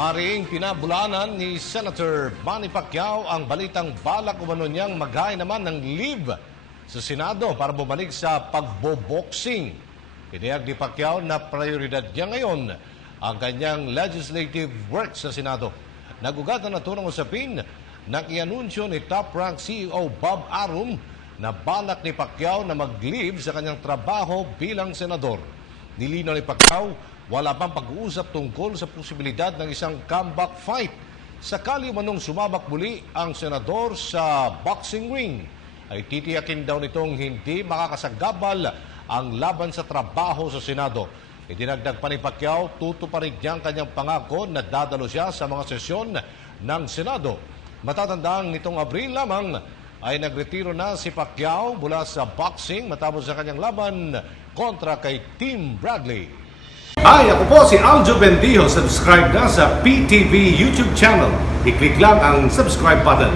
Mariing pinabulanan ni Senator Manny Pacquiao ang balitang balak umano niyang maghain naman ng leave sa Senado para bumalik sa pagboboxing. Pinayag ni Pacquiao na prioridad niya ngayon ang kanyang legislative work sa Senado. Nagugatan na tunang usapin nang ianunsyo ni top rank CEO Bob Arum na balak ni Pacquiao na mag-leave sa kanyang trabaho bilang senador. Nilinaw ni Pacquiao, wala pang pag-uusap tungkol sa posibilidad ng isang comeback fight. Sakali manong sumabak muli ang senador sa boxing ring, ay titiyakin daw nitong hindi makakasagabal ang laban sa trabaho sa Senado. Idinagdag pa ni Pacquiao, tutuparin niyang kanyang pangako na dadalo siya sa mga sesyon ng Senado. Matatandang nitong Abril lamang ay nagretiro na si Pacquiao mula sa boxing matapos sa kanyang laban kontra kay Tim Bradley. Hi, ako po si Aljo Bendijo. Subscribe na sa PTV YouTube channel. I-click lang ang subscribe button.